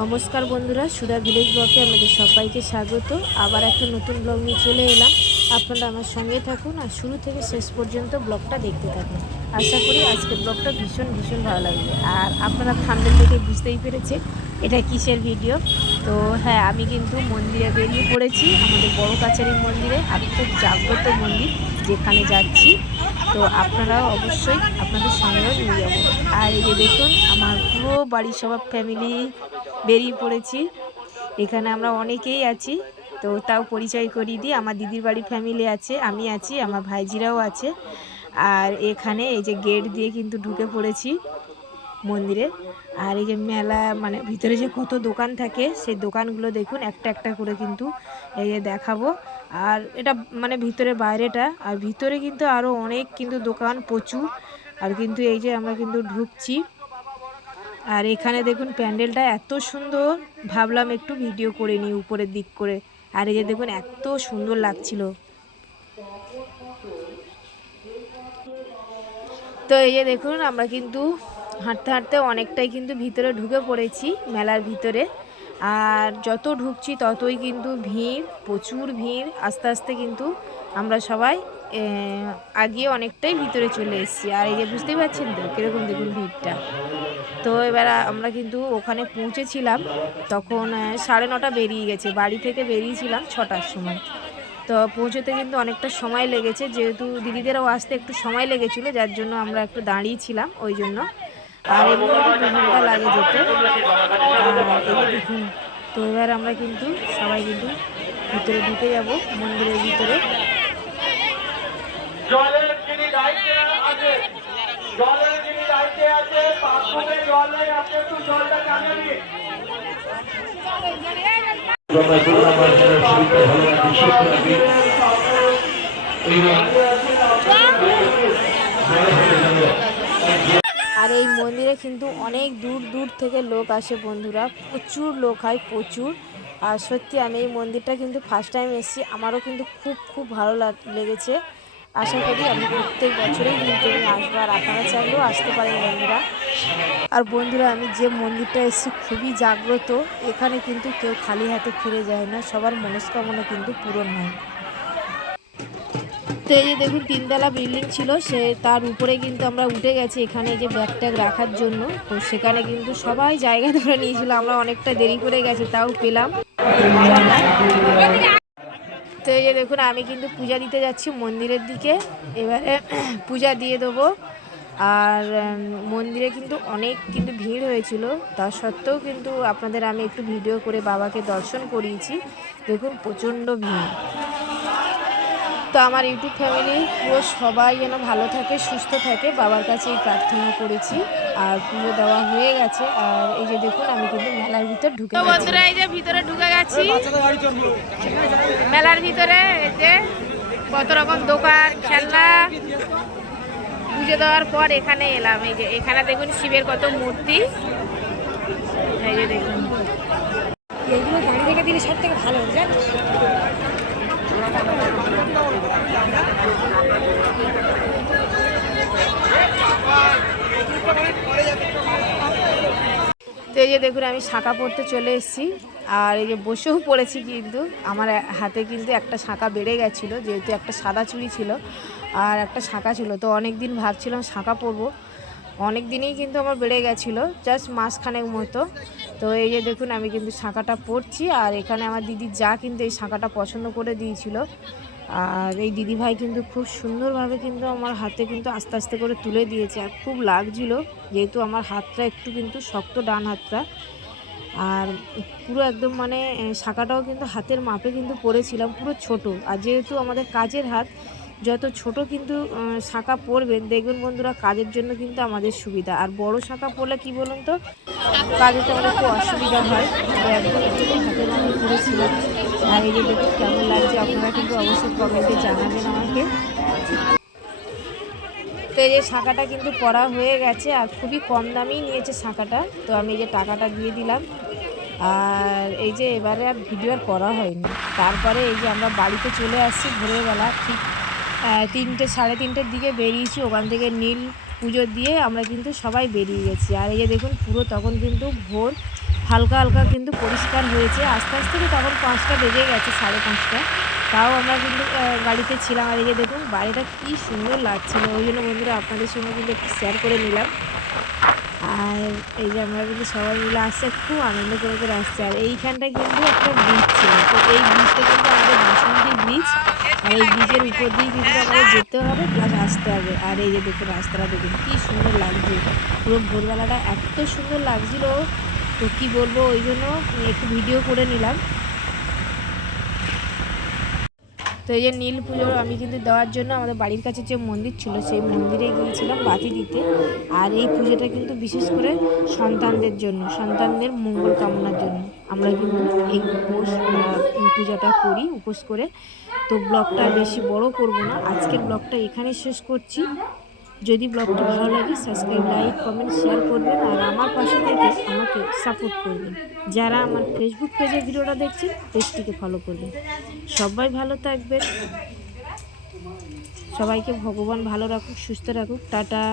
নমস্কার বন্ধুরা, সুধা ভিলেজ ব্লগে আমাদের সবাইকে স্বাগত। আবার একটা নতুন ব্লগ নিয়ে চলে এলাম। আপনারা আমার সঙ্গে থাকুন আর শুরু থেকে শেষ পর্যন্ত ব্লগটা দেখতে থাকুন। আশা করি আজকের ব্লগটা ভীষণ ভালো লাগবে। আর আপনারা থাম্বনেল দেখে বুঝতেই পেরেছে এটা কিসের ভিডিও। তো হ্যাঁ, আমি কিন্তু মন্দিরে বেরিয়ে পড়েছি, আমাদের বড় কাছারি মন্দিরে। আর খুব জাগ্রত মন্দির যেখানে যাচ্ছি, তো আপনারাও অবশ্যই আপনাদের সঙ্গেও নিয়ে যাবো। আর এই যে দেখুন, আমার পুরো বাড়ির সব ফ্যামিলি বেরিয়ে পড়েছি। এখানে আমরা অনেকেই আছি, তো তাও পরিচয় করিয়ে দিই। আমার দিদির বাড়ির ফ্যামিলি আছে, আমি আছি, আমার ভাইজিরাও আছে। আর এখানে এই যে গেট দিয়ে কিন্তু ঢুকে পড়েছি মন্দিরে। আর এই যে মেলা, মানে ভিতরে যে কত দোকান থাকে, সেই দোকানগুলো দেখুন একটা একটা করে কিন্তু এই যে দেখাবো। আর এটা মানে ভিতরে বাইরেটা, আর ভিতরে কিন্তু আরও অনেক কিন্তু দোকান প্রচুর। আর কিন্তু এই যে আমরা কিন্তু ঢুকছি। আর এখানে দেখুন প্যান্ডেলটা এত সুন্দর, ভাবলাম একটু ভিডিও করে নিই উপরের দিক করে। আর এই যে দেখুন এত সুন্দর লাগছিল। তো এই যে দেখুন আমরা কিন্তু হাঁটতে হাঁটতে অনেকটাই কিন্তু ভিতরে ঢুকে পড়েছি মেলার ভিতরে। আর যত ঢুকছি ততই কিন্তু ভিড়, প্রচুর ভিড়। আস্তে আস্তে কিন্তু আমরা সবাই আগিয়ে অনেকটাই ভিতরে চলে এসেছি। আর এই যে বুঝতেই পারছেন তো কীরকম দেখুন ভিড়টা। তো এবার আমরা কিন্তু ওখানে পৌঁছেছিলাম তখন 9:30 বেরিয়ে গেছে। বাড়ি থেকে বেরিয়েছিলাম 6টার সময়। তো পৌঁছতে কিন্তু অনেকটা সময় লেগেছে, যেহেতু দিদিদেরও আসতে একটু সময় লেগেছিলো, যার জন্য আমরা একটু দাঁড়িয়েছিলাম ওই জন্য। আর এমনি তো 2 ঘন্টা লাগে যেতে। আর এই যে দেখুন, তো এবার আমরা কিন্তু সবাই কিন্তু ভিতরে ঢুকে যাব মন্দিরের ভিতরে। আর এই মন্দিরে কিন্তু অনেক দূর দূর থেকে লোক আসে বন্ধুরা, প্রচুর লোক হয়, প্রচুর। আর সত্যি আমি এই মন্দিরটা কিন্তু ফার্স্ট টাইম এসেছি, আমারও কিন্তু খুব ভালো লেগেছে। আশা করি আমি প্রত্যেক বছরেই কিন্তু আমি আসবো, আর আপনারা চাইলেও আসতে পারেন বন্ধুরা। আর বন্ধুরা, আমি যে মন্দিরটা এসেছি খুবই জাগ্রত, এখানে কিন্তু কেউ খালি হাতে ফিরে যায় না, সবার মনস্কামনা কিন্তু পূরণ হয়। তো এই যে দেখুন 3তলা বিল্ডিং ছিল, সে তার উপরে কিন্তু আমরা উঠে গেছি এখানে যে ব্যাগ ট্যাগ রাখার জন্য। তো সেখানে কিন্তু সবাই জায়গা ধরে নিয়েছিল, আমরা অনেকটা দেরি করে গেছি তাও পেলাম। তো এই যে দেখুন আমি কিন্তু পূজা দিতে যাচ্ছি মন্দিরের দিকে, এবারে পূজা দিয়ে দেবো। আর মন্দিরে কিন্তু অনেক কিন্তু ভিড় হয়েছিল, তা সত্ত্বেও কিন্তু আপনাদের আমি একটু ভিডিও করে বাবাকে দর্শন করিয়েছি। দেখুন প্রচণ্ড ভিড়। তো আমার ইউটিউব ফ্যামিলি পুরো সবাই যেন ভালো থাকে, সুস্থ থাকে, বাবার কাছে এই প্রার্থনা করেছি। আর পুজো দেওয়া হয়ে গেছে। আর এই যে দেখুন আমি কিন্তু মেলার ভিতর ঢুকে গেছি। বন্ধুরা এই যে ভিতরে ঢুকে গেছি মেলার ভিতরে। এই যে কত রকম দোকান, খেলনা। পুজো দেওয়ার পর এখানে এলাম। এই যে এখানে দেখুন শিবের কত মূর্তি। এই যে দেখুন এগুলো গাড়ি থেকে দিলে সব থেকে ভালো হবে, জানিস। তো এই যে দেখুন আমি শাঁখা পড়তে চলে এসেছি, আর এই যে বসেও পড়েছি। কিন্তু আমার হাতে কিন্তু একটা শাঁখা বেড়ে গেছিলো, যেহেতু একটা সাদা চুড়ি ছিল আর একটা শাঁখা ছিল। তো অনেক দিন ভাবছিলাম শাঁখা পরবো, অনেক দিনেই কিন্তু আমার বেড়ে গেছিলো, জাস্ট মাসখানেক মতো। তো এই যে দেখুন আমি কিন্তু শাঁখাটা পরছি। আর এখানে আমার দিদির যা কিন্তু এই শাঁখাটা পছন্দ করে দিয়েছিল। আর এই দিদিভাই কিন্তু খুব সুন্দরভাবে কিন্তু আমার হাতে কিন্তু আস্তে আস্তে করে তুলে দিয়েছে। আর খুব লাগছিল, যেহেতু আমার হাতটা একটু কিন্তু শক্ত, ডান হাতটা। আর পুরো একদম মানে শাঁখাটাও কিন্তু হাতের মাপে কিন্তু পরেছিলাম, পুরো ছোট। আর যেহেতু আমাদের কাজের হাত, যত ছোট কিন্তু শাঁখা পরবেন দেখবেন বন্ধুরা, কাজের জন্য কিন্তু আমাদের সুবিধা। আর বড় শাঁখা পরলে কি বলুন তো, কাজে তো আমাদের খুব অসুবিধা হয়। তো একদম হাতের মাপে পরেছিলাম। আর এই যে দেখুন কেমন লাগছে, আপনারা কিন্তু অবশ্যই কমেন্টে জানাবেন আমাকে। তো এই যে শাঁখাটা কিন্তু পরা হয়ে গেছে, আর খুবই কম দামেই নিয়েছে শাঁখাটা। তো আমি এই যে টাকাটা দিয়ে দিলাম। আর এই যে এবারে আর ভিডিও আর করা হয়নি। তারপরে এই যে আমরা বাড়িতে চলে আসছি ভোরবেলা, ঠিক 3টে সাড়ে 3টের দিকে বেরিয়েছি। ওখান থেকে নীল পুজো দিয়ে আমরা কিন্তু সবাই বেরিয়ে গেছি। আর এই যে দেখুন পুরো তখন কিন্তু ভোর, হালকা হালকা কিন্তু পরিষ্কার হয়েছে। আস্তে আস্তে তো তখন 5টা বেজে গেছে, 5:30। তাও আমরা কিন্তু গাড়িতে ছিলাম। আর এই যে দেখুন বাড়িটা কি সুন্দর লাগছিল, ওই জন্য বন্ধুরা আপনাদের সঙ্গে কিন্তু একটু শেয়ার করে নিলাম। আর এই যে আমরা কিন্তু সবাই মিলে আসছে, খুব আনন্দ করে করে আসছে। আর এইখানটায় কিন্তু একটা ব্রিজ ছিল, তো এই ব্রিজটা কিন্তু আমাদের বাসন্তী ব্রিজ। আর এই ব্রিজের উপর দিয়ে কিন্তু আমাদের যেতে হবে প্লাস আসতে হবে। আর এই যে দেখুন রাস্তাটা দেখুন কি সুন্দর লাগছে, পুরো ভোরবেলাটা এত সুন্দর লাগছিল, তো কী বলবো, ওই জন্য একটু ভিডিও করে নিলাম। তো এই যে নীল পুজো আমি কিন্তু দেওয়ার জন্য আমাদের বাড়ির কাছে যে মন্দির ছিল সেই মন্দিরে গিয়েছিলাম বাতি দিতে। আর এই পুজোটা কিন্তু বিশেষ করে সন্তানদের জন্য, সন্তানদের মঙ্গল কামনার জন্য আমরা কিন্তু এই উপোস পূজাটা করি উপোস করে। তো ব্লগটা বেশি বড় করব না, আজকের ব্লগটা এখানে শেষ করছি। যদি ব্লগটি ভালো লাগে সাবস্ক্রাইব, লাইক, কমেন্ট, শেয়ার করবেন। আর আমার পাশে থেকে আমাকে সাপোর্ট করবেন। যারা আমার ফেসবুক পেজে ভিডিওটা দেখছেন পেজটিকে ফলো করবেন। সবাই ভালো থাকবেন, সবাইকে ভগবান ভালো রাখুক, সুস্থ রাখুক। টাটা।